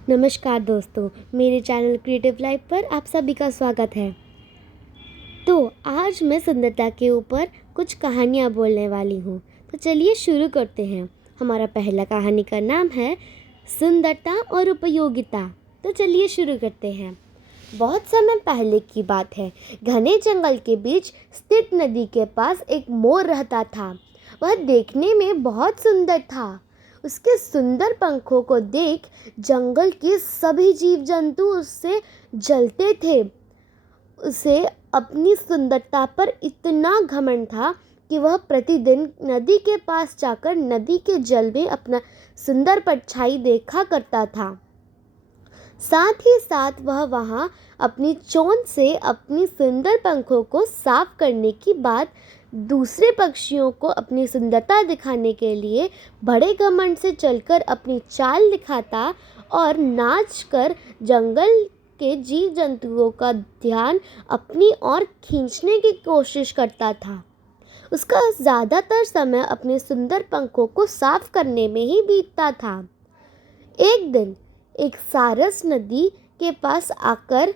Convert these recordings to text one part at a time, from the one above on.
नमस्कार दोस्तों, मेरे चैनल क्रिएटिव लाइफ पर आप सभी का स्वागत है। तो आज मैं सुंदरता के ऊपर कुछ कहानियाँ बोलने वाली हूँ। तो चलिए शुरू करते हैं। हमारा पहला कहानी का नाम है सुंदरता और उपयोगिता। तो चलिए शुरू करते हैं। बहुत समय पहले की बात है। घने जंगल के बीच स्थित नदी के पास एक मोर रहता था। वह देखने में बहुत सुंदर था। उसके सुंदर पंखों को देख जंगल के सभी जीव जंतु उससे जलते थे। उसे अपनी सुंदरता पर इतना घमंड था कि वह प्रतिदिन नदी के पास जाकर नदी के जल में अपना सुंदर परछाई देखा करता था। साथ ही साथ वह वहाँ अपनी चोंच से अपनी सुंदर पंखों को साफ करने की बाद दूसरे पक्षियों को अपनी सुंदरता दिखाने के लिए बड़े घमंड से चलकर अपनी चाल दिखाता और नाच कर जंगल के जीव जंतुओं का ध्यान अपनी ओर खींचने की कोशिश करता था। उसका ज़्यादातर समय अपने सुंदर पंखों को साफ करने में ही बीतता था। एक दिन एक सारस नदी के पास आकर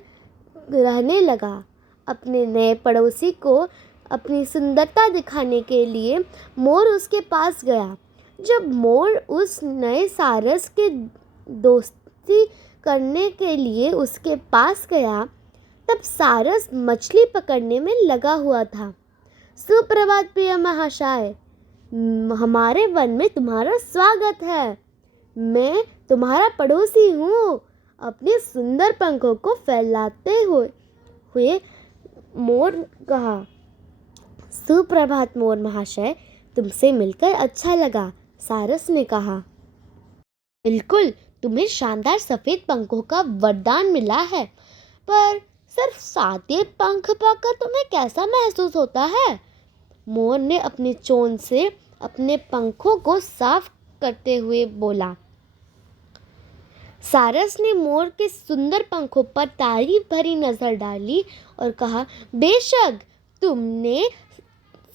रहने लगा। अपने नए पड़ोसी को अपनी सुंदरता दिखाने के लिए मोर उसके पास गया। जब मोर उस नए सारस के दोस्ती करने के लिए उसके पास गया, तब सारस मछली पकड़ने में लगा हुआ था। सुप्रभात प्रिय महाशय, हमारे वन में तुम्हारा स्वागत है। मैं तुम्हारा पड़ोसी हूँ। अपने सुंदर पंखों को फैलाते हुए मोर कहा। सुप्रभात मोर महाशय, तुमसे मिलकर अच्छा लगा, सारस ने कहा। बिल्कुल, तुम्हें शानदार सफ़ेद पंखों का वरदान मिला है, पर सिर्फ सादे पंख पाकर तुम्हें कैसा महसूस होता है? मोर ने अपनी चोंच से अपने पंखों को साफ करते हुए बोला। सारस ने मोर के सुंदर पंखों पर तारीफ भरी नजर डाली और कहा, बेशक तुमने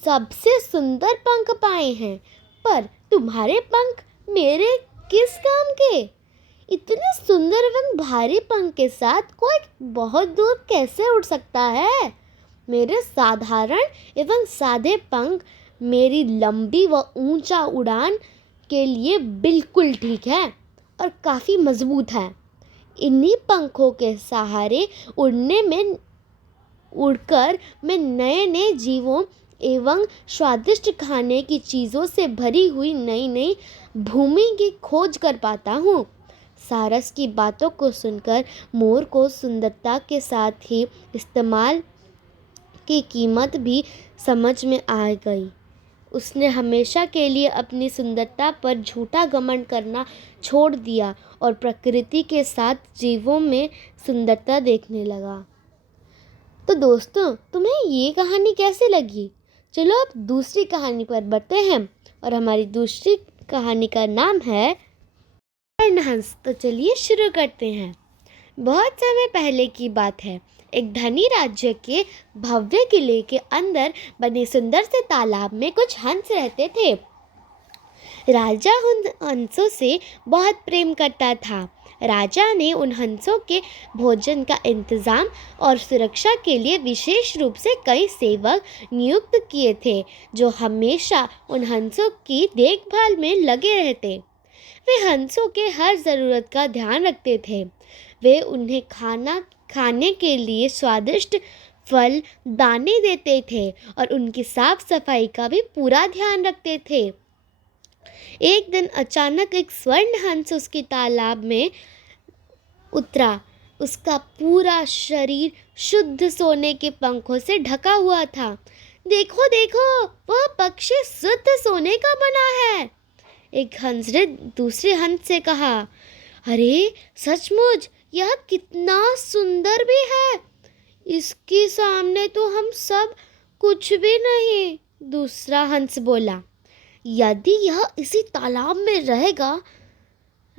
सबसे सुंदर पंख पाए हैं, पर तुम्हारे पंख मेरे किस काम के? इतने सुंदर एवं भारी पंख के साथ कोई बहुत दूर कैसे उड़ सकता है? मेरे साधारण एवं सादे पंख मेरी लंबी व ऊंचा उड़ान के लिए बिल्कुल ठीक है और काफ़ी मजबूत है। इन्हीं पंखों के सहारे उड़कर मैं नए नए जीवों एवं स्वादिष्ट खाने की चीज़ों से भरी हुई नई नई भूमि की खोज कर पाता हूँ। सारस की बातों को सुनकर मोर को सुंदरता के साथ ही इस्तेमाल की कीमत भी समझ में आ गई। उसने हमेशा के लिए अपनी सुंदरता पर झूठा घमंड करना छोड़ दिया और प्रकृति के साथ जीवों में सुंदरता देखने लगा। तो दोस्तों, तुम्हें ये कहानी कैसी लगी? चलो अब दूसरी कहानी पर बढ़ते हैं और हमारी दूसरी कहानी का नाम है हंस। तो चलिए शुरू करते हैं। बहुत समय पहले की बात है। एक धनी राज्य के भव्य किले के अंदर बने सुंदर से तालाब में कुछ हंस रहते थे। राजा उन हंसों से बहुत प्रेम करता था। राजा ने उन हंसों के भोजन का इंतजाम और सुरक्षा के लिए विशेष रूप से कई सेवक नियुक्त किए थे, जो हमेशा उन हंसों की देखभाल में लगे रहते। वे हंसों के हर ज़रूरत का ध्यान रखते थे। वे उन्हें खाने के लिए स्वादिष्ट फल दाने देते थे और उनकी साफ सफाई का भी पूरा ध्यान रखते थे। एक दिन अचानक एक स्वर्ण हंस उसके तालाब में उतरा। उसका पूरा शरीर शुद्ध सोने के पंखों से ढका हुआ था। देखो देखो, वह पक्षी शुद्ध सोने का बना है, एक हंस ने दूसरे हंस से कहा। अरे सचमुच, यह कितना सुंदर भी है, इसके सामने तो हम सब कुछ भी नहीं, दूसरा हंस बोला। यदि यह इसी तालाब में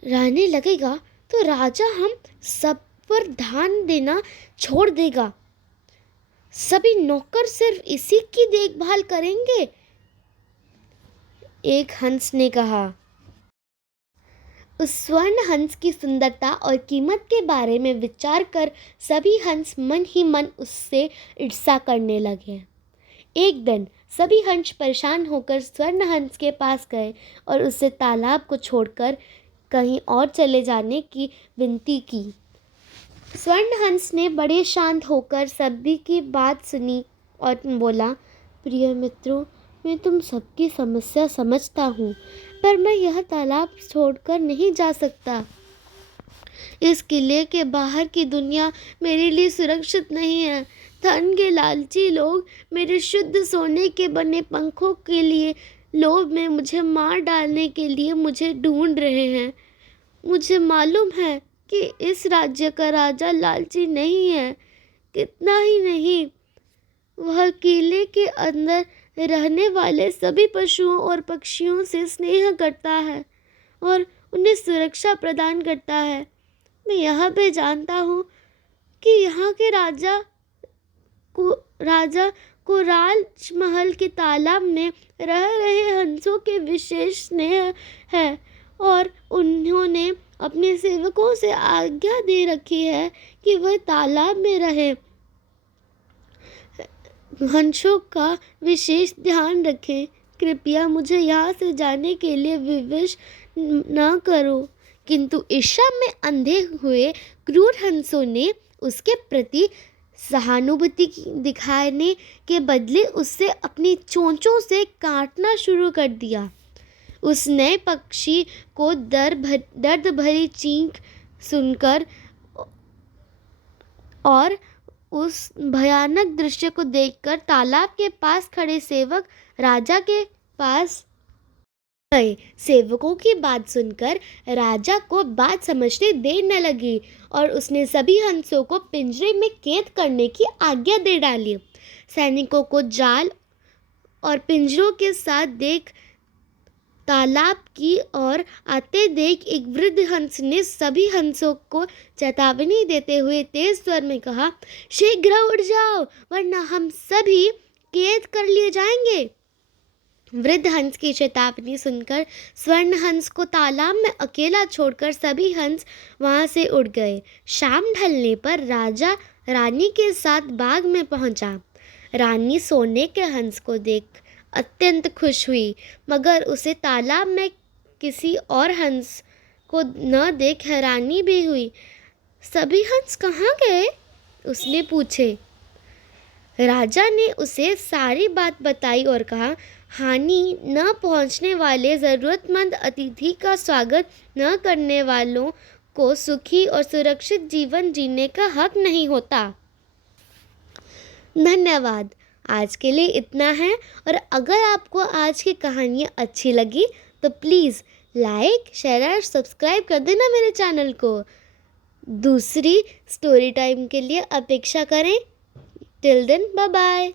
रहने लगेगा तो राजा हम सब पर ध्यान देना छोड़ देगा। सभी नौकर सिर्फ इसी की देखभाल करेंगे, एक हंस ने कहा। उस स्वर्ण हंस की सुंदरता और कीमत के बारे में विचार कर सभी हंस मन ही मन उससे ईर्ष्या करने लगे। एक दिन सभी हंस परेशान होकर स्वर्ण हंस के पास गए और उससे तालाब को छोड़कर कहीं और चले जाने की विनती की। स्वर्ण हंस ने बड़े शांत होकर सभी की बात सुनी और बोला, प्रिय मित्रों, मैं तुम सबकी समस्या समझता हूँ, पर मैं यह तालाब छोड़कर नहीं जा सकता। इस किले के बाहर की दुनिया मेरे लिए सुरक्षित नहीं है। धन के लालची लोग मेरे शुद्ध सोने के बने पंखों के लिए लोभ में मुझे मार डालने के लिए मुझे ढूंढ रहे हैं। मुझे मालूम है कि इस राज्य का राजा लालची नहीं है। कितना ही नहीं, वह किले के अंदर रहने वाले सभी पशुओं और पक्षियों से स्नेह करता है और उन्हें सुरक्षा प्रदान करता है। मैं यह भी जानता हूँ कि यहाँ के राजा को राजमहल के तालाब में रह रहे हंसों के विशेष स्नेह है और उन्होंने अपने सेवकों से आज्ञा दे रखी है कि वह तालाब में रहे हंसों का विशेष ध्यान रखें। कृपया मुझे यहाँ से जाने के लिए विवश न करो। किंतु ईर्ष्या में अंधे हुए क्रूर हंसों ने उसके प्रति सहानुभूति दिखाने के बदले उससे अपनी चोंचों से काटना शुरू कर दिया। उस नए पक्षी को दर्द भरी चीख सुनकर और उस भयानक दृश्य को देखकर तालाब के पास खड़े सेवक राजा के पास गए। सेवकों की बात सुनकर राजा को बात समझने देर न लगी और उसने सभी हंसों को पिंजरे में कैद करने की आज्ञा दे डाली। सैनिकों को जाल और पिंजरों के साथ देख तालाब की ओर आते देख एक वृद्ध हंस ने सभी हंसों को चेतावनी देते हुए तेज स्वर में कहा, शीघ्र उड़ जाओ वरना हम सभी कैद कर लिए जाएंगे। वृद्ध हंस की चेतावनी सुनकर स्वर्ण हंस को तालाब में अकेला छोड़कर सभी हंस वहां से उड़ गए। शाम ढलने पर राजा रानी के साथ बाग में पहुंचा। रानी सोने के हंस को देख अत्यंत खुश हुई, मगर उसे तालाब में किसी और हंस को न देख हैरानी भी हुई। सभी हंस कहाँ गए? उसने पूछे। राजा ने उसे सारी बात बताई और कहा, हानि न पहुंचने वाले ज़रूरतमंद अतिथि का स्वागत न करने वालों को सुखी और सुरक्षित जीवन जीने का हक नहीं होता। धन्यवाद। आज के लिए इतना है, और अगर आपको आज की कहानियाँ अच्छी लगी तो प्लीज़ लाइक, शेयर और सब्सक्राइब कर देना मेरे चैनल को। दूसरी स्टोरी टाइम के लिए अपेक्षा करें। Till then, bye bye.